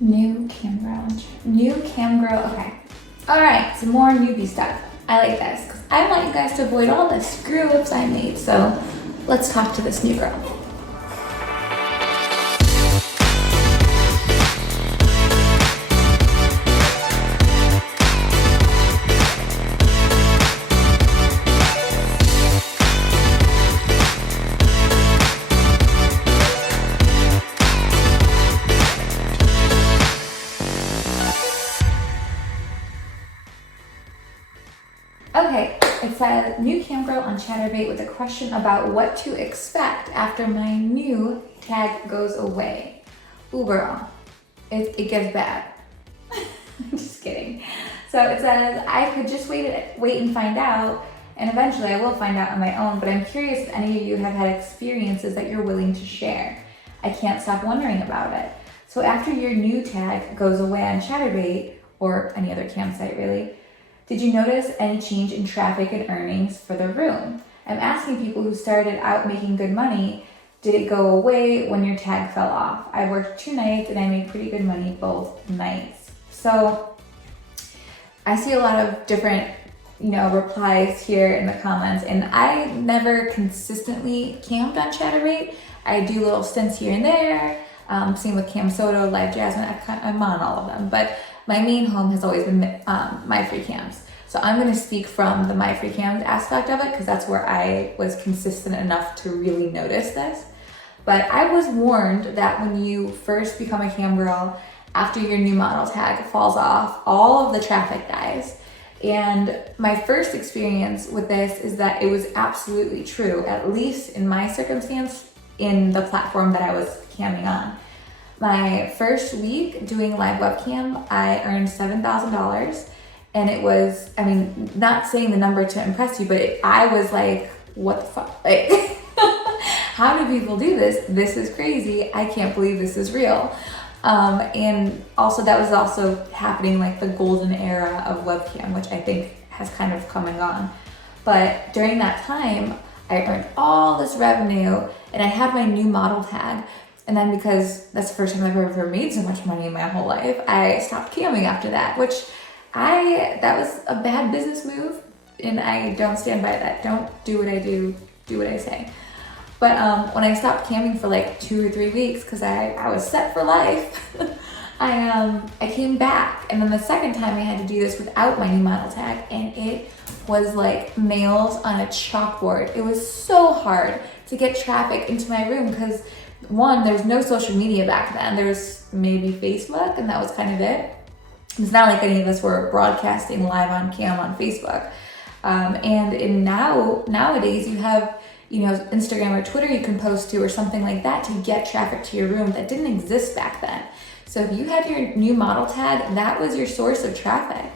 New cam girl. New cam girl. Okay. All right. Some more newbie stuff. I like this because I want you guys to avoid all the screw ups I made. So let's talk to this new girl. Okay, it says new cam girl on Chatterbait with a question about what to expect after my new tag goes away. Ooh, girl, it gets bad. Just kidding. So it says I could just wait and find out, and eventually I will find out on my own. But I'm curious if any of you have had experiences that you're willing to share. I can't stop wondering about it. So after your new tag goes away on Chatterbait or any other campsite, really. Did you notice any change in traffic and earnings for the room? I'm asking people who started out making good money, did it go away when your tag fell off? I worked 2 nights and I made pretty good money both nights. So I see a lot of different, replies here in the comments, and I never consistently camped on Chatterbait. I do little stints here and there. Same with Cam Soto, Live Jasmine, I'm on all of them, but my main home has always been My Free Camps. So I'm gonna speak from the My Free Camps aspect of it because that's where I was consistent enough to really notice this. But I was warned that when you first become a cam girl, after your new model tag falls off, all of the traffic dies. And my first experience with this is that it was absolutely true, at least in my circumstance, in the platform that I was camming on. My first week doing live webcam, I earned $7,000, and it was, not saying the number to impress you, but I was like, what the fuck? Like, how do people do this? This is crazy. I can't believe this is real. And also that was also happening like the golden era of webcam, which I think has kind of come and gone. But during that time, I earned all this revenue and I had my new model tag. And then because that's the first time I've ever made so much money in my whole life, I stopped camming after that, which that was a bad business move, and I don't stand by that. Don't do what I do what I say. But when I stopped camming for like 2 or 3 weeks, because I was set for life, I came back. And then the second time I had to do this without my new model tag, and it was like nails on a chalkboard. It was so hard to get traffic into my room because one, there's no social media back then. There was maybe Facebook, and that was kind of it. It's not like any of us were broadcasting live on cam on Facebook. And nowadays you have, Instagram or Twitter you can post to or something like that to get traffic to your room that didn't exist back then. So if you had your new model tag, that was your source of traffic.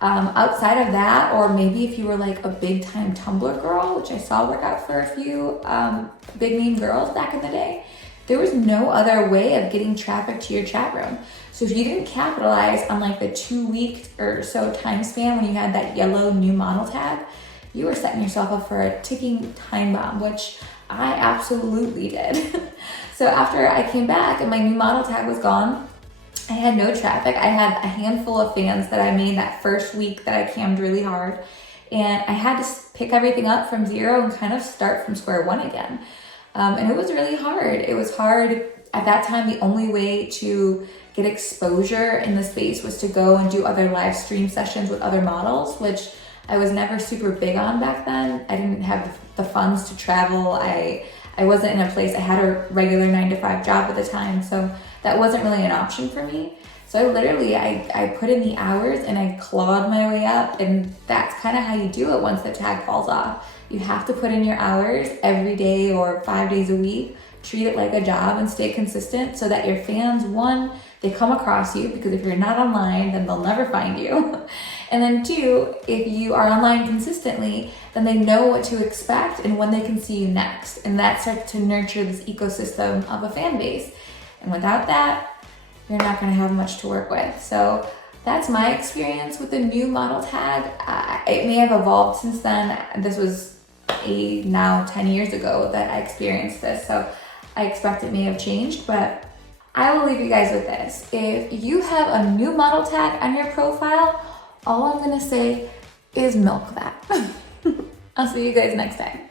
Outside of that, or maybe if you were like a big time Tumblr girl, which I saw work out for a few big name girls back in the day, there was no other way of getting traffic to your chat room. So if you didn't capitalize on like the 2 week or so time span when you had that yellow new model tag, you were setting yourself up for a ticking time bomb, which I absolutely did. So after I came back and my new model tag was gone, I had no traffic. I had a handful of fans that I made that first week that I cammed really hard. And I had to pick everything up from zero and kind of start from square one again. And it was really hard. It was hard. At that time, the only way to get exposure in the space was to go and do other live stream sessions with other models, which I was never super big on back then. I didn't have the funds to travel. I wasn't in a place, I had a regular 9-to-5 job at the time, so that wasn't really an option for me. So I put in the hours and I clawed my way up, and that's kind of how you do it once the tag falls off. You have to put in your hours every day or 5 days a week, treat it like a job and stay consistent so that your fans, one, they come across you, because if you're not online, then they'll never find you. And then two, if you are online consistently, then they know what to expect and when they can see you next. And that starts to nurture this ecosystem of a fan base. And without that, you're not gonna have much to work with. So that's my experience with the new model tag. It may have evolved since then. This was now 10 years ago that I experienced this. So I expect it may have changed, but I will leave you guys with this. If you have a new model tag on your profile, all I'm gonna say is milk that. I'll see you guys next time.